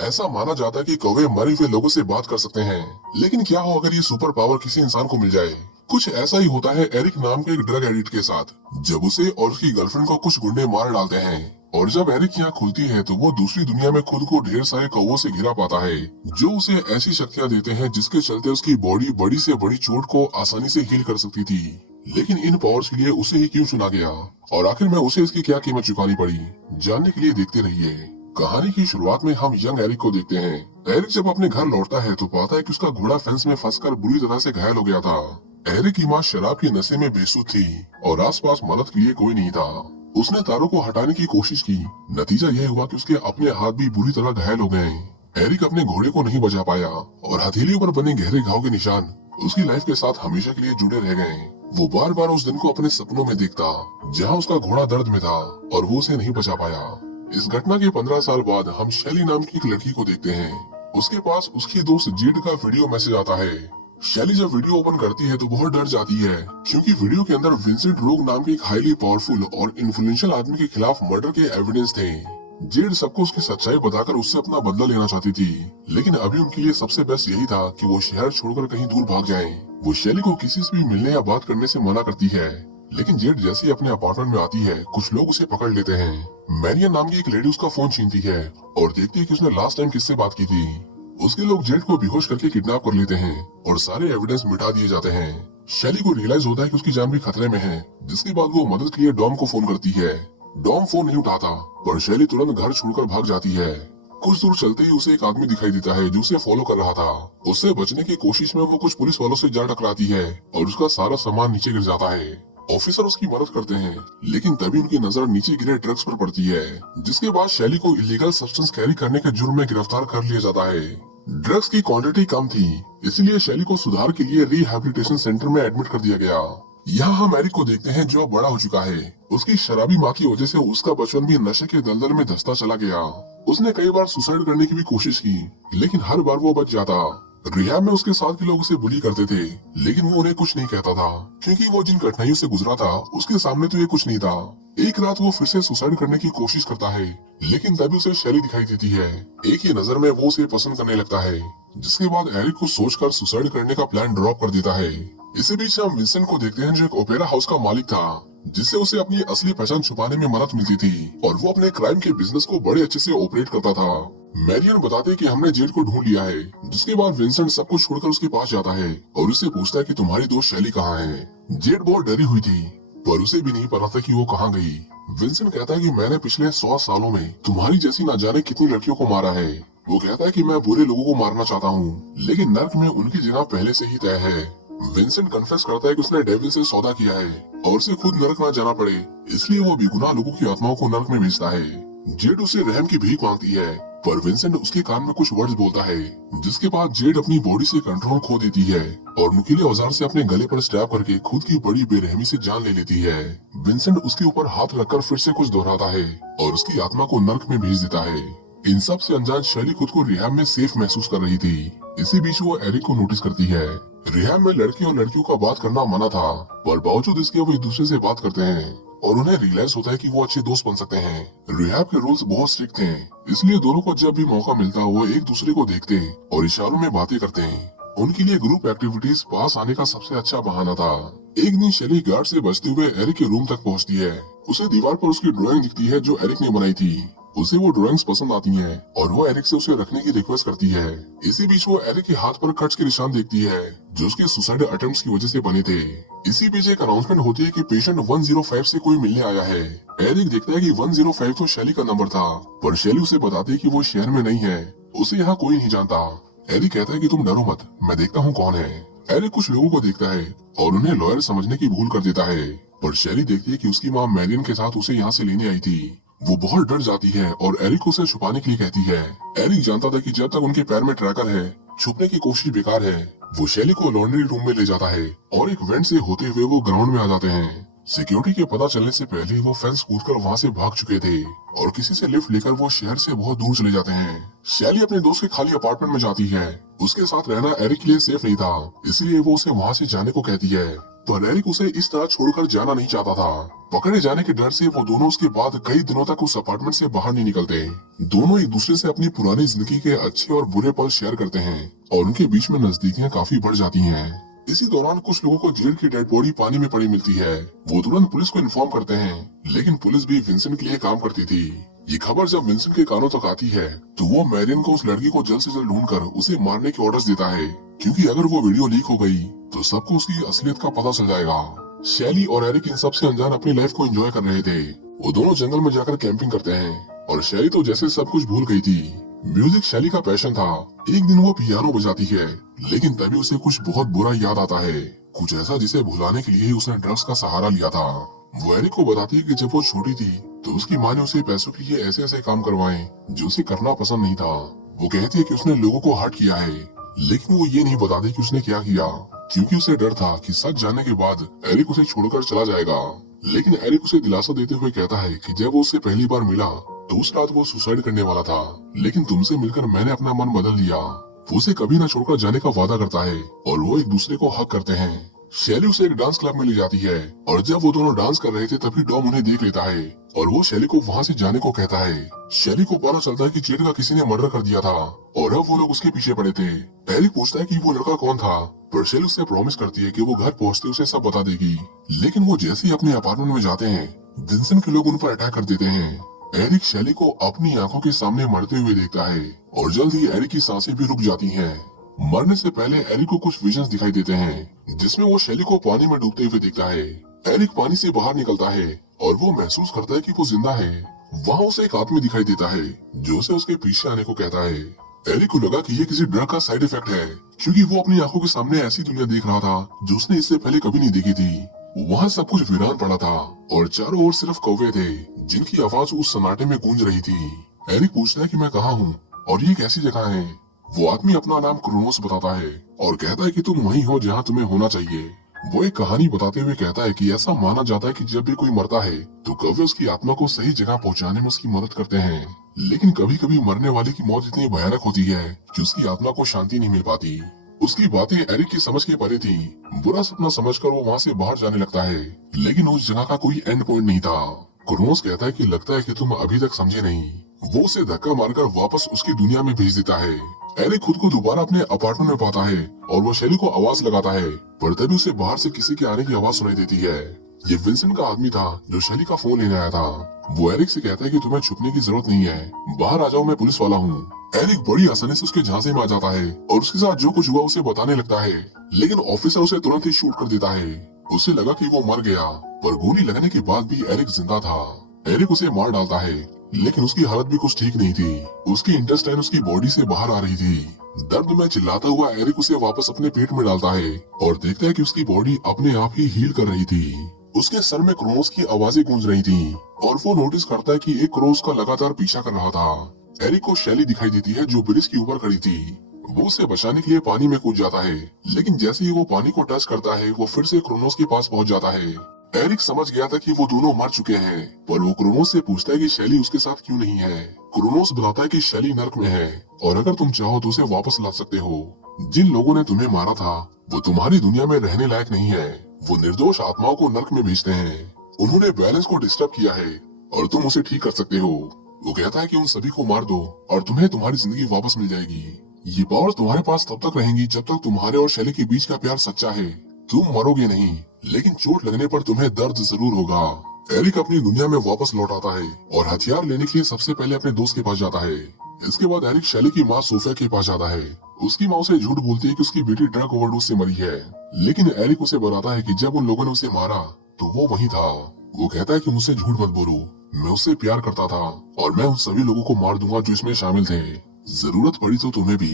ऐसा माना जाता है कि कौवे मरे हुए लोगों से बात कर सकते हैं, लेकिन क्या हो अगर ये सुपर पावर किसी इंसान को मिल जाए। कुछ ऐसा ही होता है एरिक नाम के एक ड्रग एडिक्ट के साथ, जब उसे और उसकी गर्लफ्रेंड को कुछ गुंडे मार डालते हैं। और जब एरिक की आँख खुलती है तो वो दूसरी दुनिया में खुद को ढेर सारे कौवों से घिरा पाता है, जो उसे ऐसी शक्तियाँ देते हैं जिसके चलते उसकी बॉडी बड़ी से बड़ी चोट को आसानी से हील कर सकती थी। लेकिन इन पावर्स के लिए उसे ही क्यों चुना गया और आखिर में उसे इसकी क्या कीमत चुकानी पड़ी, जानने के लिए देखते रहिए। कहानी की शुरुआत में हम यंग एरिक को देखते हैं। एरिक जब अपने घर लौटता है तो पाता है कि उसका घोड़ा फेंस में फंसकर बुरी तरह से घायल हो गया था। एरिक की माँ शराब की नशे में बेसुध थी और आसपास मदद के लिए कोई नहीं था। उसने तारों को हटाने की कोशिश की, नतीजा यह हुआ कि उसके अपने हाथ भी बुरी तरह घायल हो गए। एरिक अपने घोड़े को नहीं बचा पाया और हथेलियों पर बने गहरे घाव के निशान उसकी लाइफ के साथ हमेशा के लिए जुड़े रह गए। वो बार बार उस दिन को अपने सपनों में देखता जहाँ उसका घोड़ा दर्द में था और वो उसे नहीं बचा पाया। इस घटना के 15 साल बाद हम शैली नाम की एक लड़की को देखते हैं। उसके पास उसकी दोस्त जेड का वीडियो मैसेज आता है। शैली जब वीडियो ओपन करती है तो बहुत डर जाती है, क्योंकि वीडियो के अंदर विंसेंट रोग नाम के एक हाईली पावरफुल और इन्फ्लुएंशियल आदमी के खिलाफ मर्डर के एविडेंस थे। जेड सबको उसकी सच्चाई बताकर उससे अपना बदला लेना चाहती थी, लेकिन अभी उनके लिए सबसे बेस्ट यही था कि वो शहर छोड़कर कहीं दूर भाग जाएं। वो शैली को किसी से भी मिलने या बात करने से मना करती है, लेकिन जेड जैसे ही अपने अपार्टमेंट में आती है कुछ लोग उसे पकड़ लेते हैं। मैरियन नाम की एक लेडी उसका फोन छीनती है और देखती है कि उसने लास्ट टाइम किससे बात की थी। उसके लोग जेड को बेहोश करके किडनैप कर लेते हैं और सारे एविडेंस मिटा दिए जाते हैं। शैली को रियलाइज होता है कि उसकी जान भी खतरे में है, जिसके बाद वो मदद के लिए डॉम को फोन करती है। डॉम फोन नहीं उठाता, पर शैली तुरंत घर छोड़कर भाग जाती है। कुछ दूर चलते ही उसे एक आदमी दिखाई देता है जो उसे फॉलो कर रहा था। उससे बचने की कोशिश में वो कुछ पुलिस वालों से जा टकराती है और उसका सारा सामान नीचे गिर जाता है। ऑफिसर उसकी मदद करते हैं, लेकिन तभी उनकी नजर नीचे गिरे ड्रग्स पर पड़ती है, जिसके बाद शैली को इलीगल सब्सटेंस कैरी करने के जुर्म में गिरफ्तार कर लिया जाता है। ड्रग्स की क्वांटिटी कम थी, इसलिए शैली को सुधार के लिए रिहैबिलिटेशन सेंटर में एडमिट कर दिया गया। यहाँ हम एरिक को देखते हैं जो अब बड़ा हो चुका है। उसकी शराबी माँ की वजह से उसका बचपन भी नशे के दलदल में धंसता चला गया। उसने कई बार सुसाइड करने की भी कोशिश की, लेकिन हर बार वो बच जाता। रिहैब में उसके साथ के लोग उसे बुली करते थे, लेकिन वो उन्हें कुछ नहीं कहता था, क्योंकि वो जिन कठिनाइयों से गुजरा था उसके सामने तो ये कुछ नहीं था। एक रात वो फिर से सुसाइड करने की कोशिश करता है, लेकिन तभी उसे शैली दिखाई देती है। एक ही नजर में वो उसे पसंद करने लगता है, जिसके बाद एरिक को सोचकर सुसाइड करने का प्लान ड्रॉप कर देता है। इसी बीच हम विंसेंट को देखते हैं जो एक ओपेरा हाउस का मालिक था, जिससे उसे अपनी असली पहचान छुपाने में मदद मिलती थी और वो अपने क्राइम के बिजनेस को बड़े अच्छे से ऑपरेट करता था। मैरियन बताते कि हमने जेड को ढूंढ लिया है, जिसके बाद विंसेंट सब कुछ छोड़कर उसके पास जाता है और उससे पूछता है कि तुम्हारी दोस्त शैली कहाँ है। जेड बहुत डरी हुई थी, पर उसे भी नहीं पता था कि वो कहाँ गई। विंसेंट कहता है कि मैंने पिछले 100 सालों में तुम्हारी जैसी ना जाने कितनी लड़कियों को मारा है। वो कहता है कि मैं बुरे लोगों को मारना चाहता हूँ, लेकिन नर्क में उनकी जगह पहले से ही तय है। विंसेंट कन्फेस करता है कि उसने डेविल से सौदा किया है और उसे खुद नर्क ना जाना पड़े, इसलिए वो बेगुनाह लोगों की आत्माओं को नर्क में भेजता है। जेड उससे रहम की भीख मांगती है, पर विंसेंट उसके कान में कुछ वर्ड्स बोलता है, जिसके बाद जेड अपनी बॉडी से कंट्रोल खो देती है और नुकीले औजार से अपने गले पर स्टैब करके खुद की बड़ी बेरहमी से जान ले लेती है। विंसेंट उसके ऊपर हाथ रखकर फिर से कुछ दोहराता है और उसकी आत्मा को नर्क में भेज देता है। इन सब से अनजान शैली खुद को रिहैब में सेफ महसूस कर रही थी। इसी बीच वो एरिक को नोटिस करती है। रिहैब में लड़के और लड़कियों का बात करना मना था, पर बावजूद इसके वो एक दूसरे से बात करते हैं और उन्हें रियलाइज होता है कि वो अच्छे दोस्त बन सकते हैं। रिहैब के रूल्स बहुत स्ट्रिक्ट थे, इसलिए दोनों को जब भी मौका मिलता वो एक दूसरे को देखते और इशारों में बातें करते हैं। उनके लिए ग्रुप एक्टिविटीज पास आने का सबसे अच्छा बहाना था। एक दिन शैली गार्ड से बचते हुए एरिक के रूम तक पहुंचती है। उसे दीवार पर उसकी ड्राइंग दिखती है जो एरिक ने बनाई थी। उसे वो ड्राइंग्स पसंद आती हैं और वो एरिक से उसे रखने की रिक्वेस्ट करती है। इसी बीच वो एरिक के हाथ पर कट्स के निशान देखती है जो उसके सुसाइड अटेम्प्ट्स की वजह से बने थे। इसी बीच एक अनाउंसमेंट होती है कि पेशेंट 105 से कोई मिलने आया है। एरिक देखता है कि 105 तो शैली का नंबर था, पर शैली उसे बताती है कि वो शहर में नहीं है, उसे यहाँ कोई नहीं जानता। एरिक कहता है कि तुम डरो मत, मैं देखता हूँ कौन है। एरिक कुछ लोगों को देखता है और उन्हें लॉयर समझने की भूल कर देता है, पर शैली देखती है कि उसकी माँ मैरियन के साथ उसे यहाँ से लेने आई थी। वो बहुत डर जाती है और एरिक उसे छुपाने के लिए कहती है। एरिक जानता था कि जब तक उनके पैर में ट्रैकर है, छुपने की कोशिश बेकार है। वो शैली को लॉन्ड्री रूम में ले जाता है और एक वेंट से होते हुए वो ग्राउंड में आ जाते हैं। सिक्योरिटी के पता चलने से पहले वो फेंस कूदकर वहाँ से भाग चुके थे और किसी से लिफ्ट लेकर वो शहर से बहुत दूर चले जाते हैं। शैली अपने दोस्त के खाली अपार्टमेंट में जाती है। उसके साथ रहना एरिक के लिए सेफ नहीं था, इसलिए वो उसे वहाँ से जाने को कहती है, पर एरिक उसे इस तरह छोड़कर जाना नहीं चाहता था। पकड़े जाने के डर से वो दोनों उसके बाद कई दिनों तक उस अपार्टमेंट से बाहर नहीं निकलते। दोनों एक दूसरे से अपनी पुरानी जिंदगी के अच्छे और बुरे पल शेयर करते हैं और उनके बीच में नजदीकियां काफी बढ़ जाती हैं। इसी दौरान कुछ लोगों को जेल की डेड बॉडी पानी में पड़ी मिलती है। वो तुरंत पुलिस को इन्फॉर्म करते हैं, लेकिन पुलिस भी विंसेंट के लिए काम करती थी। ये खबर जब विंसेंट के कानों तक आती है तो वो मैरियन को उस लड़की को जल्द से जल्द ढूंढकर उसे मारने के ऑर्डर्स देता है, क्योंकि अगर वो वीडियो लीक हो गई तो सबको उसकी असलियत का पता चल जाएगा। शैली और एरिक इन सबसे अनजान अपनी लाइफ को एंजॉय कर रहे थे। वो दोनों जंगल में जाकर कैंपिंग करते हैं और शैली तो जैसे सब कुछ भूल गई थी। म्यूजिक शैली का पैशन था। एक दिन वो पियानो बजाती है, लेकिन तभी उसे कुछ बहुत बुरा याद आता है, कुछ ऐसा जिसे भुलाने के लिए ही उसने ड्रग्स का सहारा लिया था। वो एरिक को बताती है कि जब वो छोटी थी तो उसकी माँ ने उसे पैसों के लिए ऐसे ऐसे काम करवाए जो उसे करना पसंद नहीं था। वो कहती है कि उसने लोगों को हर्ट किया है, लेकिन वो ये नहीं बताती कि उसने क्या किया, क्योंकि उसे डर था कि सच जानने के बाद एरिक उसे छोड़कर चला जाएगा। लेकिन एरिक उसे दिलासा देते हुए कहता है कि जब वो उससे पहली बार मिला तो उस रात वो सुसाइड करने वाला था, लेकिन तुमसे मिलकर मैंने अपना मन बदल लिया। वो उसे कभी न छोड़कर जाने का वादा करता है और वो एक दूसरे को हक करते हैं। शैली उसे एक डांस क्लब में ले जाती है और जब वो दोनों डांस कर रहे थे तभी डॉम उन्हें देख लेता है और वो शैली को वहाँ से जाने को कहता है। शैली को पता चलता है कि जेड का किसी ने मर्डर कर दिया था और अब वो लोग उसके पीछे पड़े थे। एरिक पूछता है कि वो लड़का कौन था, पर शैली उससे प्रॉमिस करती है कि वो घर पहुँचते उसे सब बता देगी। लेकिन वो जैसे ही अपने अपार्टमेंट में जाते हैं, विंसेंट के लोग उन पर अटैक कर देते हैं। एरिक शैली को अपनी आंखों के सामने मरते हुए देखता है और जल्द ही एरिक की सांसें भी रुक जाती हैं। मरने से पहले एरिक को कुछ विजन्स दिखाई देते हैं, जिसमें वो शैली को पानी में डूबते हुए देखता है। एरिक पानी से बाहर निकलता है और वो महसूस करता है कि वो जिंदा है। वहाँ उसे एक आदमी दिखाई देता है जो उसे उसके पीछे आने को कहता है। एरिक को लगा कि ये किसी ड्रग का साइड इफेक्ट है, क्योंकि वो अपनी आंखों के सामने ऐसी दुनिया देख रहा था जो उसने इससे पहले कभी नहीं देखी थी। वहाँ सब कुछ वीरान पड़ा था और चारों ओर सिर्फ कौवे थे जिनकी आवाज उस सन्नाटे में गूंज रही थी। एरिक पूछता है कि मैं कहाँ हूँ और ये कैसी जगह है। वो आदमी अपना नाम क्रोनोस बताता है और कहता है कि तुम वहीं हो जहाँ तुम्हें होना चाहिए। वो एक कहानी बताते हुए कहता है कि ऐसा माना जाता है कि जब भी कोई मरता है तो कौवे उसकी आत्मा को सही जगह पहुँचाने में उसकी मदद करते हैं, लेकिन कभी कभी मरने वाले की मौत इतनी भयानक होती है कि उसकी आत्मा को शांति नहीं मिल पाती। उसकी बातें एरिक की समझ के परे थी। बुरा सपना समझकर वो वहाँ से बाहर जाने लगता है, लेकिन उस जगह का कोई एंड पॉइंट नहीं था। क्रोनोस कहता है कि लगता है कि तुम अभी तक समझे नहीं। वो उसे धक्का मारकर वापस उसकी दुनिया में भेज देता है। एरिक खुद को दोबारा अपने अपार्टमेंट में पाता है और वो शैली को आवाज लगाता है, पर तभी उसे बाहर से किसी के आने की आवाज सुनाई देती है। ये विंसेंट का आदमी था जो शैली का फोन लेने आया था। वो एरिक से कहता है कि तुम्हें छुपने की जरूरत नहीं है, बाहर आ जाओ, मैं पुलिस वाला हूँ। एरिक बड़ी आसानी से उसके झांसे में आ जाता है और उसके साथ जो कुछ हुआ उसे बताने लगता है, लेकिन ऑफिसर उसे तुरंत ही शूट कर देता है। उसे लगा कि वो मर गया, पर गोली लगने के बाद भी एरिक जिंदा था। एरिक उसे मार डालता है, लेकिन उसकी हालत भी कुछ ठीक नहीं थी। उसकी इंटेस्टाइन उसकी बॉडी से बाहर आ रही थी। दर्द में चिल्लाता हुआ एरिक उसे वापस अपने पेट में डालता है और देखता है कि उसकी बॉडी अपने आप ही हील कर रही थी। उसके सर में क्रोनोस की आवाजें गूंज रही थी और वो नोटिस करता है कि एक क्रोस का लगातार पीछा कर रहा था। एरिक को शैली दिखाई देती है जो ब्रिज के ऊपर खड़ी थी। वो उसे बचाने के लिए पानी में कूद जाता है, लेकिन जैसे ही वो पानी को टच करता है वो फिर से क्रोनोस के पास पहुंच जाता है। एरिक समझ गया था कि वो दोनों मर चुके हैं, पर वो क्रोनोस से पूछता है कि शैली उसके साथ क्यों नहीं है। क्रोनोस बताता है कि शैली नर्क में है और अगर तुम चाहो तो उसे वापस ला सकते हो। जिन लोगों ने तुम्हें मारा था वो तुम्हारी दुनिया में रहने लायक नहीं है। वो निर्दोष आत्माओं को नर्क में भेजते हैं। उन्होंने बैलेंस को डिस्टर्ब किया है और तुम उसे ठीक कर सकते हो। वो कहता है कि उन सभी को मार दो और तुम्हें तुम्हारी जिंदगी वापस मिल जाएगी। ये पावर तुम्हारे पास तब तक रहेंगी जब तक तुम्हारे और शैली के बीच का प्यार सच्चा है। तुम मरोगे नहीं, लेकिन चोट लगने पर तुम्हें दर्द जरूर होगा। एरिक अपनी दुनिया में वापस लौट आता है और हथियार लेने के लिए सबसे पहले अपने दोस्त के पास जाता है। इसके बाद एरिक शैली की माँ सोफिया के पास जाता है। उसकी माँ उसे झूठ बोलती है कि उसकी बेटी ड्रग ओवरडोज से मरी है, लेकिन एरिक उसे बताता है कि जब उन लोगों ने उसे मारा तो वो वही था। वो कहता है कि मुझसे झूठ मत बोलो, मैं उससे प्यार करता था और मैं उन सभी लोगों को मार दूंगा जो इसमें शामिल थे, जरूरत पड़ी तो तुम्हें भी।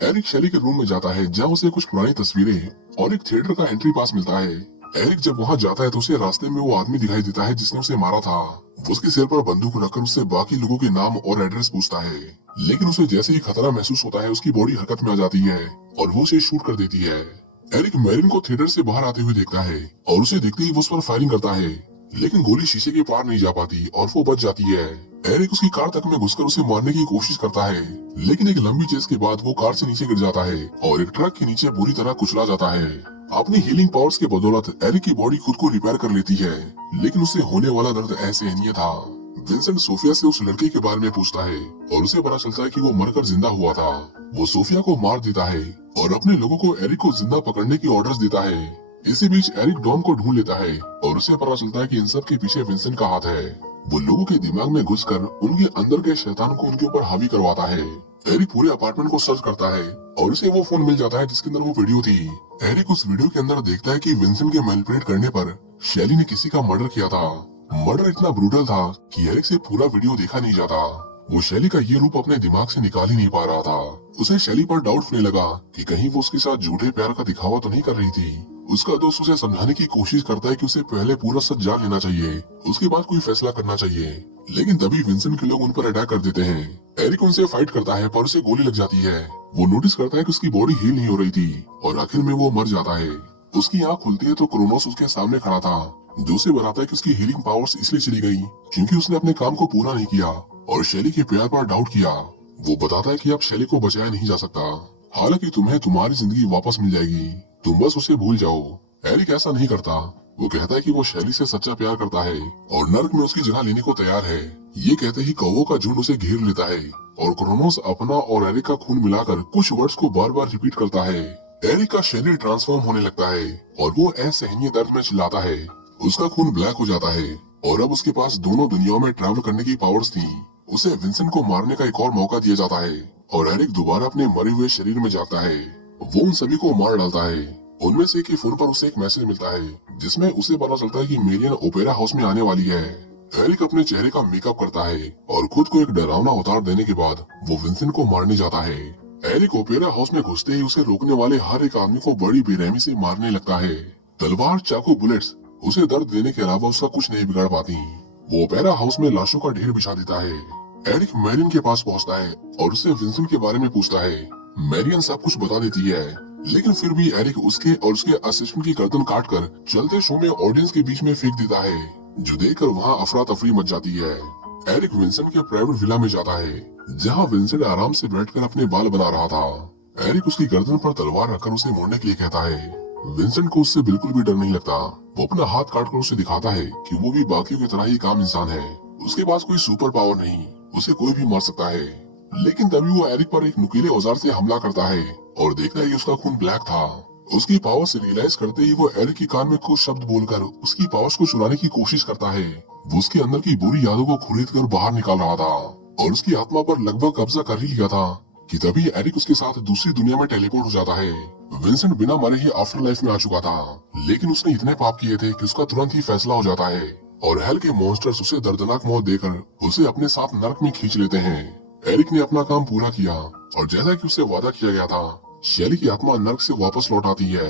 एरिक शैली के रूम में जाता है जहाँ उसे कुछ पुरानी तस्वीरें और एक थिएटर का एंट्री पास मिलता है। एरिक जब वहाँ जाता है तो उसे रास्ते में वो आदमी दिखाई देता है जिसने उसे मारा था। वो उसके सिर पर बंदूक रखकर उससे बाकी लोगों के नाम और एड्रेस पूछता है, लेकिन उसे जैसे ही खतरा महसूस होता है उसकी बॉडी हरकत में आ जाती है और वो उसे शूट कर देती है। एरिक मैरिन को थिएटर से बाहर आते हुए देखता है और उसे देखते ही वो उस पर फायरिंग करता है, लेकिन गोली शीशे के पार नहीं जा पाती और वो बच जाती है। एरिक उसकी कार तक में घुसकर उसे मारने की कोशिश करता है, लेकिन एक लंबी चेस के बाद वो कार से नीचे गिर जाता है और एक ट्रक के नीचे बुरी तरह कुचला जाता है। अपनी हीलिंग पावर्स के बदौलत एरिक की बॉडी खुद को रिपेयर कर लेती है, लेकिन उसे होने वाला दर्द असहनीय था। विंसेंट सोफिया से उस लड़के के बारे में पूछता है और उसे पता चलता है कि वो मरकर जिंदा हुआ था। वो सोफिया को मार देता है और अपने लोगों को एरिक को जिंदा पकड़ने की ऑर्डर्स देता है। इसी बीच एरिक डॉन को ढूंढ लेता है और उसे पता चलता है कि इन सब के पीछे विंसेंट का हाथ है। वो लोगों के दिमाग में घुसकर उनके अंदर के शैतान को उनके ऊपर हावी करवाता है। एरिक पूरे अपार्टमेंट को सर्च करता है और उसे वो फोन मिल जाता है जिसके अंदर वो वीडियो थी। एरिक उस वीडियो के अंदर देखता है कि विंसेंट के मैनिपुलेट करने पर शैली ने किसी का मर्डर किया था। मर्डर इतना ब्रूटल था कि एरिक से पूरा वीडियो देखा नहीं जाता। वो शैली का ये रूप अपने दिमाग से निकाल ही नहीं पा रहा था। उसे शैली पर डाउट होने लगा कि कहीं वो उसके साथ झूठे प्यार का दिखावा तो नहीं कर रही थी। उसका दोस्त उसे समझाने की कोशिश करता है कि उसे पहले पूरा सच जान लेना चाहिए, उसके बाद कोई फैसला करना चाहिए। लेकिन तभी विंसेंट के लोग उन पर अटैक कर देते हैं। एरिक उनसे फाइट करता है पर उसे गोली लग जाती है। वो नोटिस करता है कि उसकी बॉडी हील नहीं हो रही थी और आखिर में वो मर जाता है। उसकी आँख खुलती है तो क्रोनोस उसके सामने खड़ा था, जो उसे बताता है कि उसकी हीलिंग पावर्स इसलिए चली गई क्योंकि उसने अपने काम को पूरा नहीं किया और शैली के प्यार पर डाउट किया। वो बताता है कि अब शैली को बचाया नहीं जा सकता, हालांकि तुम्हें तुम्हारी जिंदगी वापस मिल जाएगी, तुम बस उसे भूल जाओ। एरिक ऐसा नहीं करता। वो कहता है कि वो शैली से सच्चा प्यार करता है और नर्क में उसकी जगह लेने को तैयार है। ये कहते ही कौवों का झुंड उसे घेर लेता है और क्रोनोस अपना और एरिक का खून मिलाकर कुछ वर्ड्स को बार बार रिपीट करता है। एरिक का शरीर ट्रांसफॉर्म होने लगता है और वो असहनीय दर्द में चिल्लाता है। उसका खून ब्लैक हो जाता है और अब उसके पास दोनों दुनियाओं में ट्रैवल करने की पावर्स थी। उसे विंसेंट को मारने का एक और मौका दिया जाता है और एरिक दोबारा अपने मरे हुए शरीर में जाता है। वो उन सभी को मार डालता है। उनमें से एक फोन पर उसे एक मैसेज मिलता है जिसमें उसे पता चलता है कि मेरियन ओपेरा हाउस में आने वाली है। एरिक अपने चेहरे का मेकअप करता है और खुद को एक डरावना अवतार देने के बाद वो विंसेंट को मारने जाता है। एरिक ओपेरा हाउस में घुसते ही उसे रोकने वाले हर एक आदमी को बड़ी बेरहमी से मारने लगता है। तलवार, चाकू, बुलेट्स उसे दर्द देने के अलावा उसका कुछ नहीं बिगाड़ पाती। वो ओपेरा हाउस में लाशों का ढेर बिछा देता है। एरिक मैरियन के पास पहुंचता है और उससे विंसेंट के बारे में पूछता है। मैरियन सब कुछ बता देती है, लेकिन फिर भी एरिक उसके और उसके असिस्टेंट की गर्दन काटकर चलते शो में ऑडियंस के बीच में फेंक देता है, जो देखकर वहाँ अफरा तफरी मच जाती है। एरिक विंसेंट के प्राइवेट विला में जाता है जहाँ विंसेंट आराम से बैठकर अपने बाल बना रहा था। एरिक उसकी गर्दन पर तलवार रखकर उसे मोड़ने के लिए कहता है। विंसेंट को उससे बिल्कुल भी डर नहीं लगता। वो अपना हाथ काटकर उसे दिखाता है कि वो भी बाकियों की तरह ही काम इंसान है। उसके पास कोई सुपर पावर नहीं, उसे कोई भी मार सकता है। लेकिन तभी वो एरिक पर एक नुकीले औजार से हमला करता है और देखता है कि उसका खून ब्लैक था। उसकी पावर से रियलाइज करते ही वो एरिक के कान में कुछ शब्द बोलकर उसकी पावर्स को चुराने की कोशिश करता है। वो उसके अंदर की बुरी यादों को खरीद कर बाहर निकाल रहा था और उसकी आत्मा पर लगभग कब्जा कर ही लिया था कि तभी एरिक उसके साथ दूसरी दुनिया में टेलीपोर्ट हो जाता है। विंसेंट बिना मरे ही आफ्टर लाइफ में आ चुका था, लेकिन उसने इतने पाप किए थे कि उसका तुरंत ही फैसला हो जाता है और हेल के मॉन्स्टर्स उसे दर्दनाक मौत देकर उसे अपने साथ नर्क में खींच लेते हैं। एरिक ने अपना काम पूरा किया और जैसा कि उसे वादा किया गया था, शैली की आत्मा नर्क से वापस लौट आती है।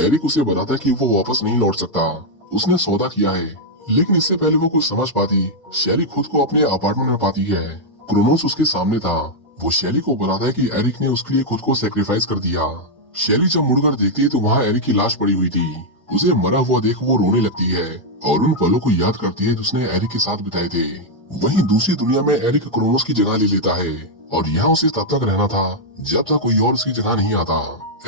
एरिक उसे बताता है कि वो वापस नहीं लौट सकता, उसने सौदा किया है। लेकिन इससे पहले वो कुछ समझ पाती, शैली खुद को अपने अपार्टमेंट में पाती है। क्रोनोस उसके सामने था। वो शैली को बताता है कि एरिक ने उसके लिए खुद को सेक्रीफाइस कर दिया। शैली जब मुड़कर देखती है तो वहाँ एरिक की लाश पड़ी हुई थी। उसे मरा हुआ देख वो रोने लगती है और उन पलों को याद करती है जिसने एरिक के साथ बिताए थे। वहीं दूसरी दुनिया में एरिक क्रोनोस की जगह ले लेता है और यहाँ उसे तब तक रहना था जब तक कोई और उसकी जगह नहीं आता।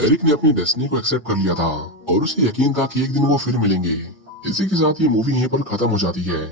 एरिक ने अपनी डेस्टिनी को एक्सेप्ट कर लिया था और उसे यकीन था कि एक दिन वो फिर मिलेंगे। इसी के साथ ये मूवी यहीं पर खत्म हो जाती है।